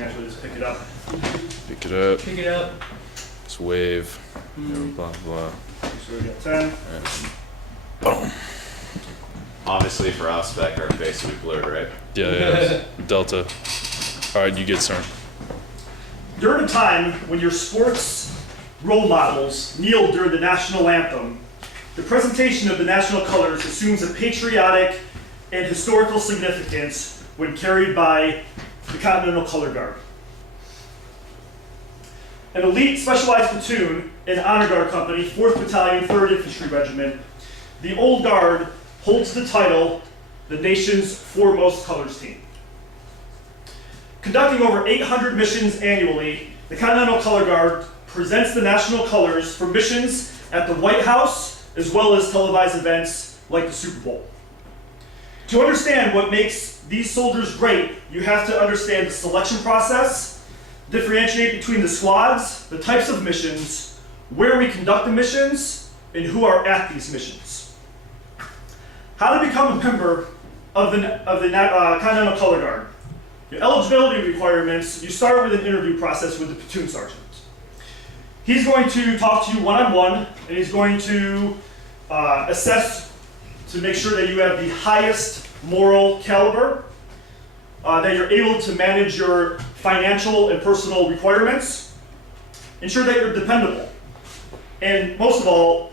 can actually just pick it up. Pick it up. Pick it up. Let's wave. Blah, blah. So we got 10. And boom. Obviously, for us, back our face will be blurred, right? Yeah. Delta. All right, you get started. During a time when your sports role models kneel during the national anthem, the presentation of the national colors assumes a patriotic and historical significance when carried by the Continental Color Guard. An elite specialized platoon in Honor Guard Company, 4th Battalion, 3rd Infantry Regiment, the Old Guard holds the title, the nation's foremost colors team. Conducting over 800 missions annually, the Continental Color Guard presents the national colors for missions at the White House, as well as televised events like the Super Bowl. To understand what makes these soldiers great, you have to understand the selection process, differentiate between the squads, the types of missions, where we conduct the missions, and who are at these missions. How to become a member of the Continental Color Guard. Your eligibility requirements, you start with an interview process with the platoon sergeant. He's going to talk to you one-on-one, and he's going to assess to make sure that you have the highest moral caliber, that you're able to manage your financial and personal requirements, ensure that you're dependable, and most of all,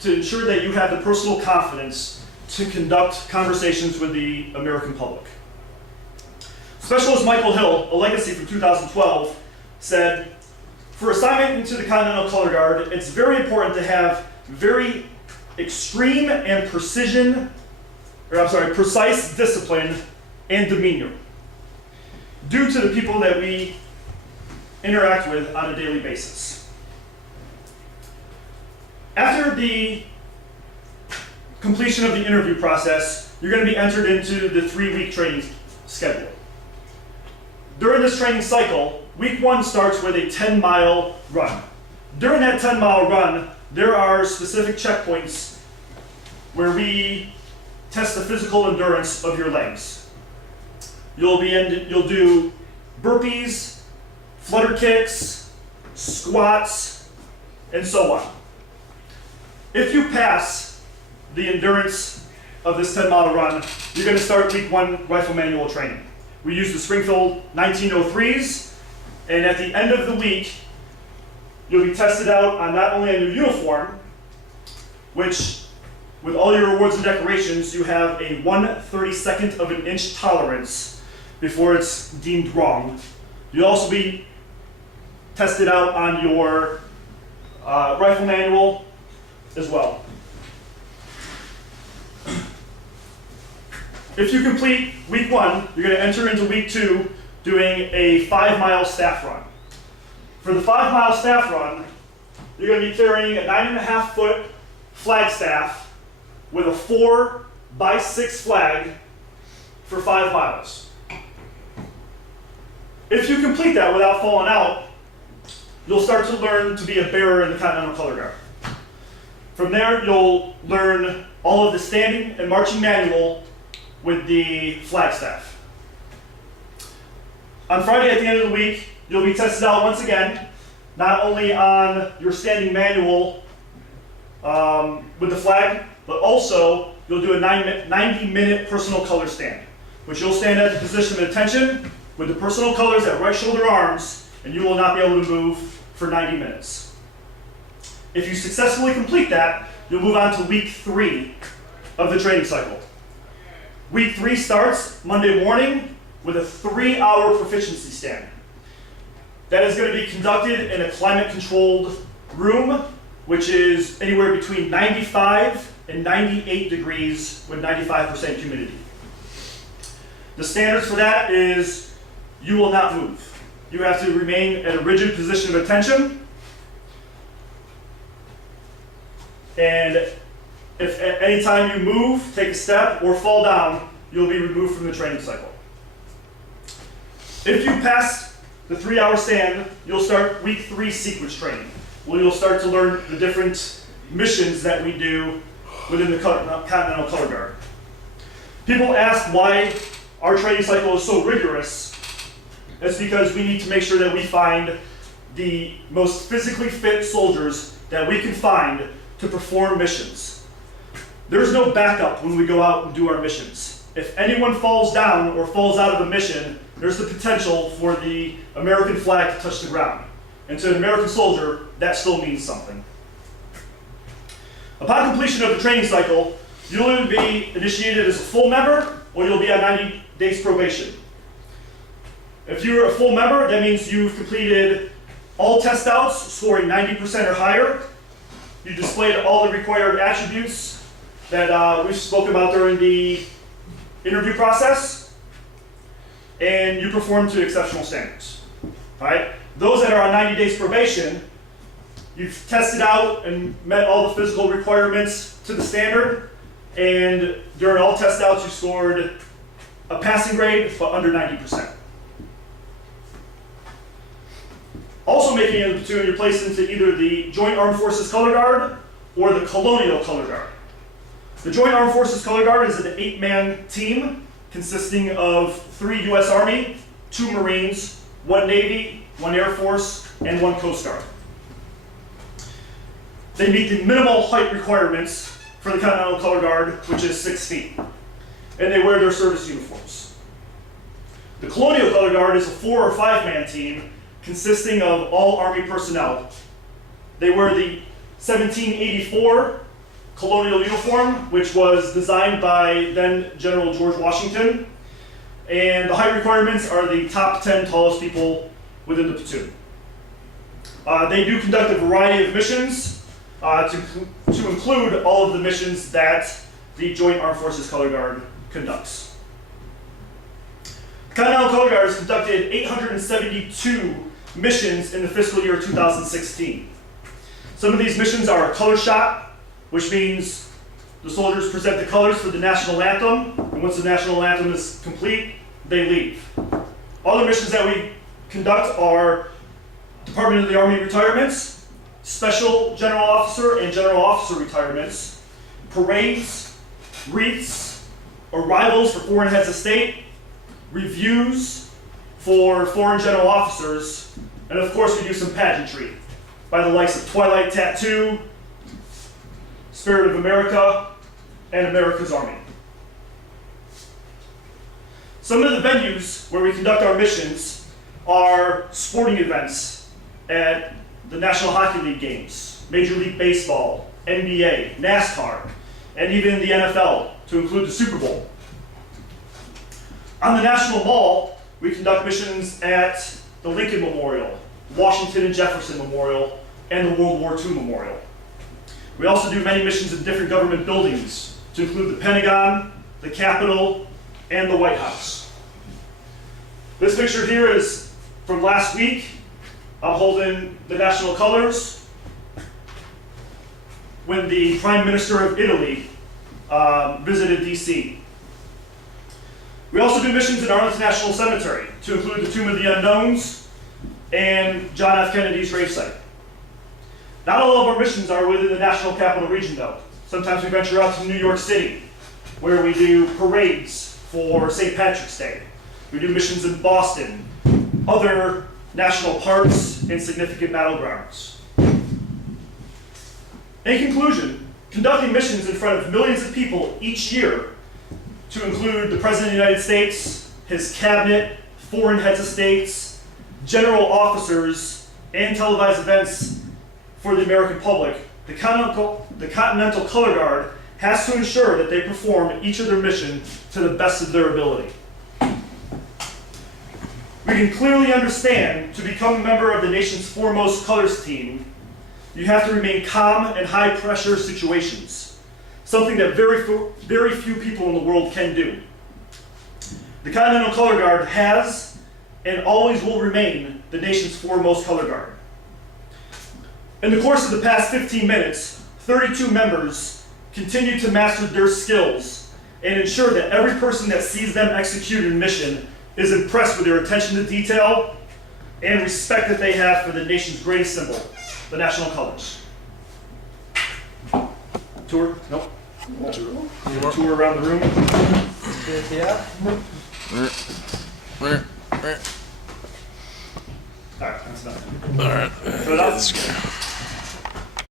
to ensure that you have the personal confidence to conduct conversations with the American public. Specialist Michael Hill, a legacy from 2012, said, for assignment into the Continental Color Guard, it's very important to have very extreme and precise discipline and demeanor due to the people that we interact with on a daily basis. After the completion of the interview process, you're going to be entered into the 3-week training schedule. During this training cycle, week 1 starts with a 10-mile run. During that 10-mile run, there are specific checkpoints where we test the physical endurance of your legs. You'll do burpees, flutter kicks, squats, and so on. If you pass the endurance of this 10-mile run, you're going to start week 1 rifle manual training. We use the Springfield 1903s, and at the end of the week, you'll be tested out on not only a new uniform, which with all your awards and decorations, you have a 1/32 of an inch tolerance before it's deemed wrong. You'll also be tested out on your rifle manual as well. If you complete week 1, you're going to enter into week 2 doing a 5-mile staff run. For the 5-mile staff run, you're going to be carrying a 9.5-foot flag staff with a 4x6 flag for 5 miles. If you complete that without falling out, you'll start to learn to be a bearer in the Continental Color Guard. From there, you'll learn all of the standing and marching manual with the flag staff. On Friday at the end of the week, you'll be tested out once again, not only on your standing manual with the flag, but also you'll do a 90-minute personal color stand, which you'll stand at the position of attention with the personal colors at right shoulder arms, and you will not be able to move for 90 minutes. If you successfully complete that, you'll move on to week 3 of the training cycle. Week 3 starts Monday morning with a 3-hour proficiency stand. That is going to be conducted in a climate-controlled room, which is anywhere between 95 and 98 degrees with 95% humidity. The standards for that is you will not move. You have to remain at a rigid position of attention. And if at any time you move, take a step, or fall down, you'll be removed from the training cycle. If you pass the 3-hour stand, you'll start week 3 sequence training, where you'll start to learn the different missions that we do within the Continental Color Guard. People ask why our training cycle is so rigorous. It's because we need to make sure that we find the most physically fit soldiers that we can find to perform missions. There's no backup when we go out and do our missions. If anyone falls down or falls out of a mission, there's the potential for the American flag to touch the ground. And to an American soldier, that still means something. Upon completion of the training cycle, you'll either be initiated as a full member or you'll be on 90 days probation. If you're a full member, that means you've completed all test outs, scoring 90% or higher. You displayed all the required attributes that we've spoken about during the interview process, and you perform to exceptional standards. All right? Those that are on 90 days probation, you've tested out and met all the physical requirements to the standard, and during all test outs you scored a passing grade, but under 90%. Also making it into the platoon, you're placed into either the Joint Armed Forces Color Guard or the Colonial Color Guard. The Joint Armed Forces Color Guard is an 8-man team consisting of 3 U.S. Army, 2 Marines, 1 Navy, 1 Air Force, and 1 Coast Guard. They meet the minimal height requirements for the Continental Color Guard, which is 6 feet, and they wear their service uniforms. The Colonial Color Guard is a 4 or 5-man team consisting of all Army personnel. They wear the 1784 colonial uniform, which was designed by then General George Washington, and the height requirements are the top 10 tallest people within the platoon. They do conduct a variety of missions to include all of the missions that the Joint Armed Forces Color Guard conducts. The Continental Color Guard has conducted 872 missions in the fiscal year 2016. Some of these missions are a color shot, which means the soldiers present the colors for the national anthem, and once the national anthem is complete, they leave. Other missions that we conduct are Department of the Army retirements, Special General Officer and General Officer retirements, parades, wreaths, arrivals for foreign heads of state, reviews for foreign general officers, and of course we do some pageantry by the likes of Twilight Tattoo, Spirit of America, and America's Army. Some of the venues where we conduct our missions are sporting events at the National Hockey League games, Major League Baseball, NBA, NASCAR, and even the NFL, to include the Super Bowl. On the National Mall, we conduct missions at the Lincoln Memorial, Washington and Jefferson Memorial, and the World War II Memorial. We also do many missions in different government buildings, to include the Pentagon, the Capitol, and the White House. This picture here is from last week. I'm holding the national colors when the Prime Minister of Italy visited DC. We also do missions in Arlington National Cemetery, to include the Tomb of the Unknowns and John F. Kennedy's gravesite. Not all of our missions are within the National Capital Region, though. Sometimes we venture out to New York City, where we do parades for St. Patrick's Day. We do missions in Boston, other national parks, and significant battlegrounds. In conclusion, conducting missions in front of millions of people each year, to include the President of the United States, his cabinet, foreign heads of states, general officers, and televised events for the American public, the Continental Color Guard has to ensure that they perform each of their mission to the best of their ability. We can clearly understand, to become a member of the nation's foremost colors team, you have to remain calm in high-pressure situations, something that very few people in the world can do. The Continental Color Guard has and always will remain the nation's foremost color guard. In the course of the past 15 minutes, 32 members continue to master their skills and ensure that every person that sees them execute a mission is impressed with their attention to detail and respect that they have for the nation's greatest symbol, the national colors. Tour? Nope. Tour around the room. Yeah. Alright, that's enough. All right. Throw it out.